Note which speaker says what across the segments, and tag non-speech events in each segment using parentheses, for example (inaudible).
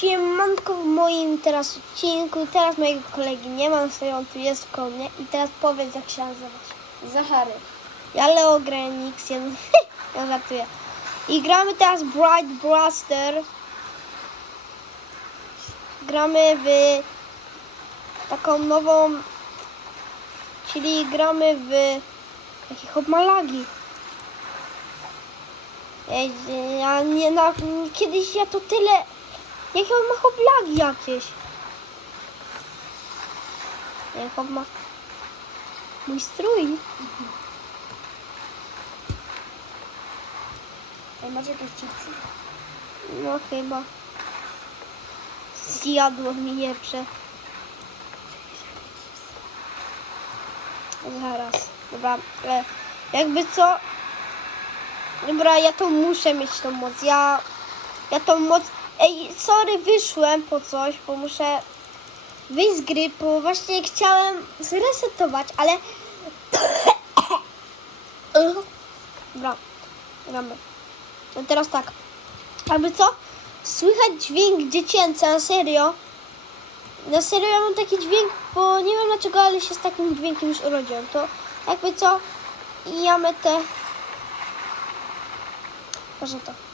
Speaker 1: Siemanko w moim teraz odcinku. Teraz mojego kolegi nie mam, sobie on tu jest koło mnie. I teraz powiedz jak się nazywasz.
Speaker 2: Zachary.
Speaker 1: Ja Leo Grenix, ja, (laughs) ja żartuję. I gramy teraz Bright Blaster. Gramy w taką nową, czyli gramy w jaki hop ma lagi. Ej, Ja nie na, kiedyś ja to tyle, jakie on ma hop lagi jakieś. Nie, hop ma mój strój.
Speaker 2: Ej, macie jakieś chipsy?
Speaker 1: No chyba. Zjadło mi je prze. Zaraz. Dobra. E, jakby co. Dobra, ja to muszę mieć tą moc. Ja. Ja tą moc. Ej, sorry, wyszłem po coś, bo muszę wyjść z gry, bo właśnie chciałem zresetować, ale. (coughs) Dobra. Gramy. No teraz tak. Jakby co? Słychać dźwięk dziecięcy, na serio. Na serio ja mam taki dźwięk, bo nie wiem dlaczego, ale się z takim dźwiękiem już urodziłem. To jakby co? Jamy te... Może to.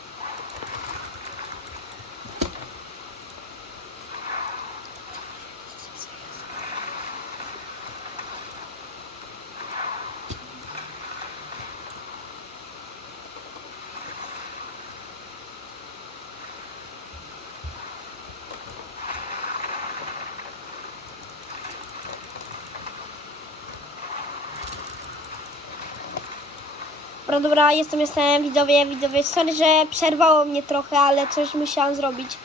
Speaker 1: Dobra, dobra, jestem, jestem, widzowie, widzowie. Sorry, że przerwało mnie trochę, ale coś musiałam zrobić.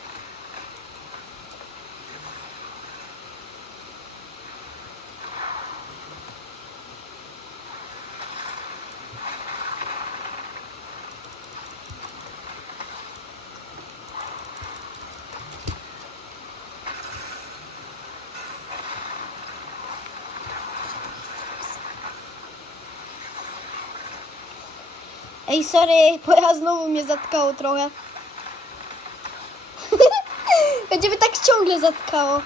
Speaker 1: Ej, sorry, (laughs) bo ja znowu mnie zatkało trochę. (laughs) Będziemy tak ciągle zatkało.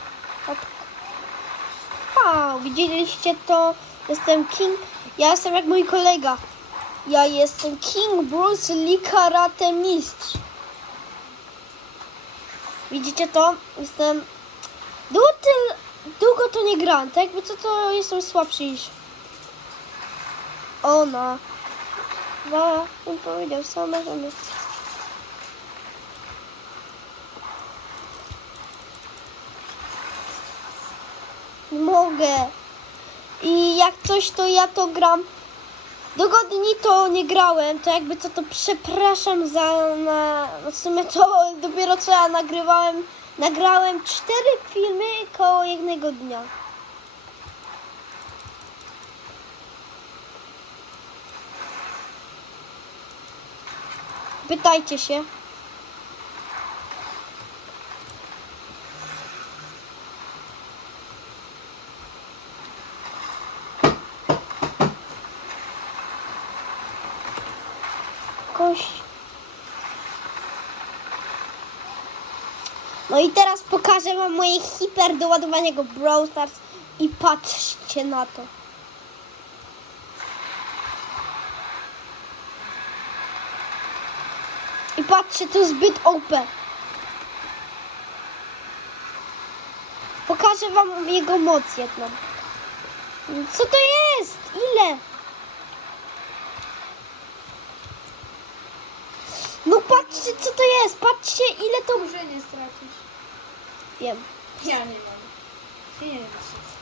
Speaker 1: Wow, widzieliście to? Jestem King. Ja jestem jak mój kolega. Ja jestem King Bruce Lee Karate Mistrz. Widzicie to? Jestem... Długo, ty... Długo to nie gram, tak jakby co to jestem słabszy niż... Ona. Dwa, on powiedział że my... Nie mogę. I jak coś, to ja to gram. Do godziny to nie grałem, to jakby co to przepraszam za na w sumie to dopiero co ja nagrywałem. Nagrałem cztery filmy koło jednego dnia. Pytajcie się. No i teraz pokażę wam moje hiper doładowanie go Brawl Stars i patrzcie na to. I patrzcie, to zbyt OP. Pokażę wam jego moc jedną. Co to jest? Ile? No patrzcie, co to jest. Patrzcie, ile to...
Speaker 2: Może nie stracisz.
Speaker 1: Wiem.
Speaker 2: Ja nie mam. Ty nie wiem.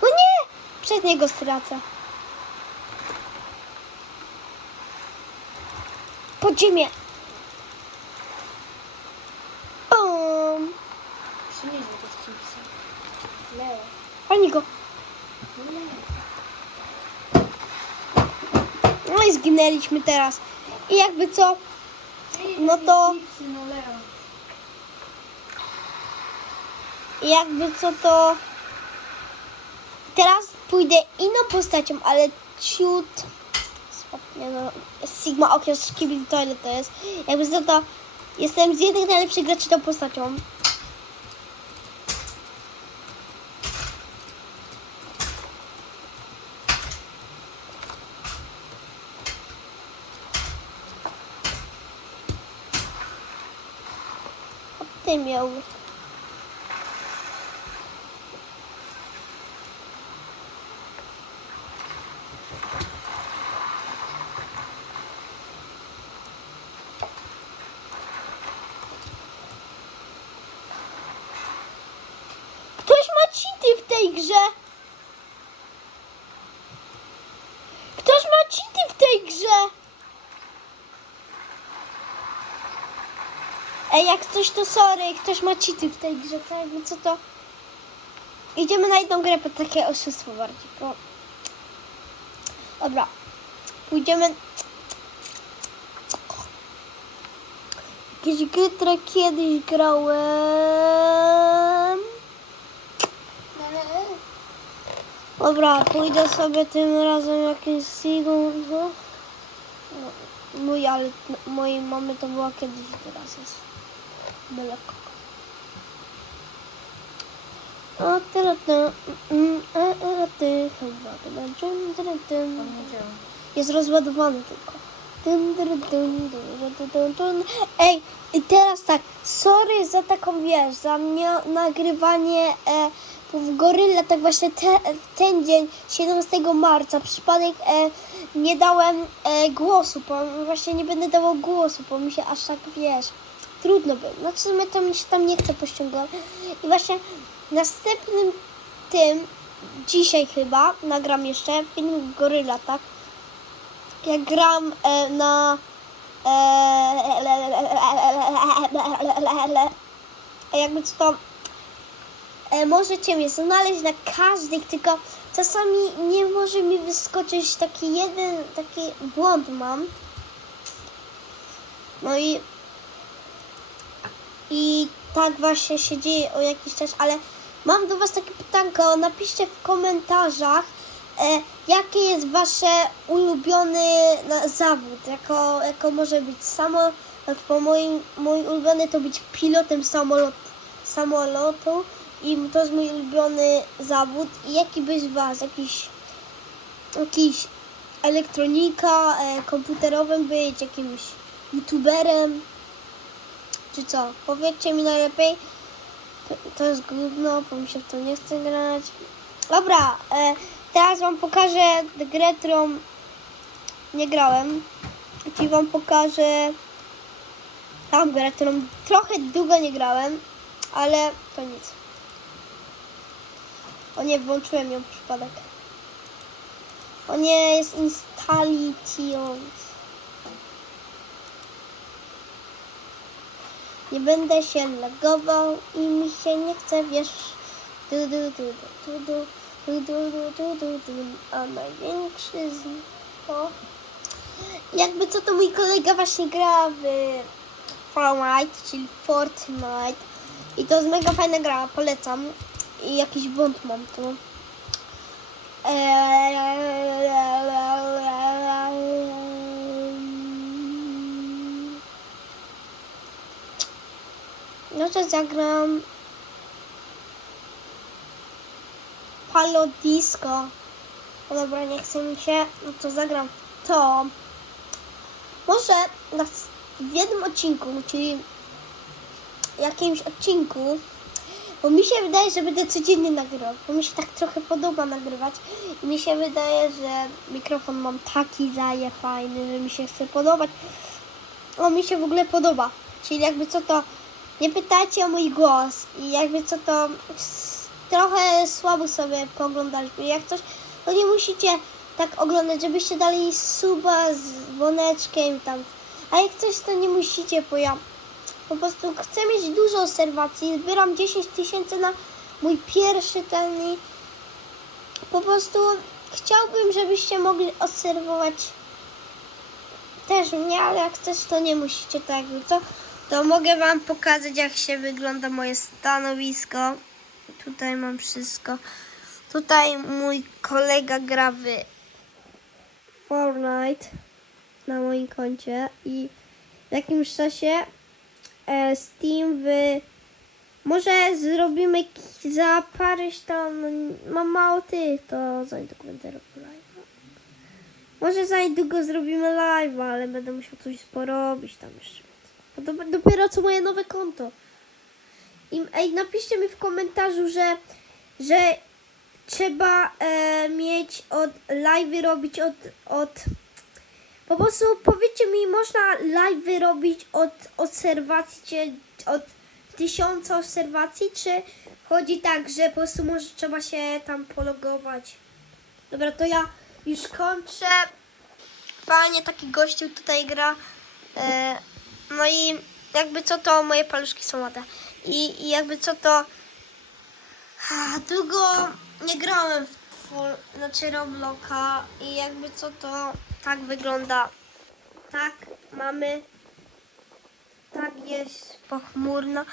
Speaker 1: No nie! Przez niego stracę. Pod
Speaker 2: Przynieś mi jakieś chipsy. Leo.
Speaker 1: Pani go.
Speaker 2: No nie.
Speaker 1: No i zginęliśmy teraz. I jakby co? No to-
Speaker 2: Chipsy, no Leo.
Speaker 1: I jakby co to... Teraz pójdę inną postacią, ale ciut... Nie no, Sigma Okios Skibidi Toilet to jest. Jakby co to... Jestem z jednych najlepszych graczy tą postacią. Miał. Ktoś ma cheaty w tej grze. Ktoś ma cheaty w tej grze. Ej, jak coś to sorry, ktoś ma cheaty w tej grze, to jakby co to... Idziemy na jedną grę, po takie oszustwo bardziej, bo... Dobra, pójdziemy... Jakieś gry, które kiedyś grałem... Dobra, pójdę sobie tym razem jakimś Sigurd. No, mój, ale mojej mamy to była kiedyś, teraz. jest kogo. O, tyle, tyle, mm, e, e, ty, chyba to będzie. Jest rozładowany tylko. Ej, i teraz tak, sorry za taką, wiesz, za mnie nagrywanie e, w Gorylla, tak właśnie te, ten dzień, 17 marca, przypadek e, nie dałem e, głosu, bo właśnie nie będę dawał głosu, bo mi się aż tak, wiesz, trudno było. Znaczy, to mi się tam nie chce pościągać. I właśnie następnym tym, dzisiaj chyba, nagram jeszcze film w Gorylla, tak? jak gram e, na e, jakby co to e, możecie mnie znaleźć na każdych, tylko czasami nie może mi wyskoczyć taki jeden, taki błąd mam. No i i tak właśnie się dzieje o jakiś czas, ale mam do Was takie pytanko, napiszcie w komentarzach, e, jakie jest Wasze ulubiony na, zawód, jako, jako może być samo, jak po moim, mój ulubiony to być pilotem samolot, samolotu. I to jest mój ulubiony zawód. I jaki byś Was, jakiś, jakiś elektronika, e, komputerowym być, jakimś youtuberem, czy co? Powiedzcie mi najlepiej. To, jest gówno, bo mi się w to nie chce grać. Dobra, e, teraz wam pokażę grę, którą nie grałem. Czyli wam pokażę tam grę, którą trochę długo nie grałem, ale to nic. O nie, włączyłem ją przypadek. O nie, jest Installation. Nie będę się logował i mi się nie chce, wiesz. Du, du, du, du, du, du, du, du, du, du, du, a największy z o. Jakby co to mój kolega właśnie gra w Fortnite, czyli Fortnite. I to jest mega fajna gra, polecam. I jakiś błąd mam tu. Eee... No to zagram Palo Disco. No dobra, nie chce mi się, no to zagram to. Może w jednym odcinku, czyli jakimś odcinku, bo mi się wydaje, że będę codziennie nagrywał, bo mi się tak trochę podoba nagrywać i mi się wydaje, że mikrofon mam taki zaje fajny, że mi się chce podobać. On mi się w ogóle podoba, czyli jakby co to nie pytajcie o mój głos i jakby co to trochę słabo sobie pooglądać, bo jak coś, to nie musicie tak oglądać, żebyście dali suba z dzwoneczkiem tam. A jak coś, to nie musicie, bo ja po prostu chcę mieć dużo obserwacji. Zbieram 10 tysięcy na mój pierwszy ten i po prostu chciałbym, żebyście mogli obserwować też mnie, ale jak chcesz, to nie musicie tak jakby co. To mogę wam pokazać, jak się wygląda moje stanowisko. Tutaj mam wszystko. Tutaj mój kolega gra w Fortnite na moim koncie i w jakimś czasie e, Steam w może zrobimy za Paryż tam mam mało tych, to za niedługo będę robił live. Może za niedługo zrobimy live, ale będę musiał coś porobić tam jeszcze. Dopiero co moje nowe konto. I, ej, napiszcie mi w komentarzu, że, że trzeba e, mieć od live robić od, od po prostu powiedzcie mi, można live robić od obserwacji, czy od tysiąca obserwacji, czy chodzi tak, że po prostu może trzeba się tam pologować. Dobra, to ja już kończę. Fajnie taki gościu tutaj gra. E, no i jakby co to moje paluszki są ładne. I, i jakby co to długo nie grałem w full, znaczy Robloka i jakby co to tak wygląda. Tak mamy. Tak jest pochmurno.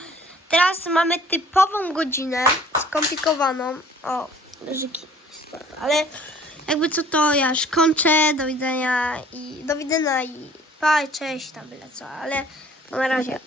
Speaker 1: Teraz mamy typową godzinę, skomplikowaną. O, żyki. Ale jakby co to ja już kończę. Do widzenia i do widzenia i pa, cześć tam byle co, ale na razie.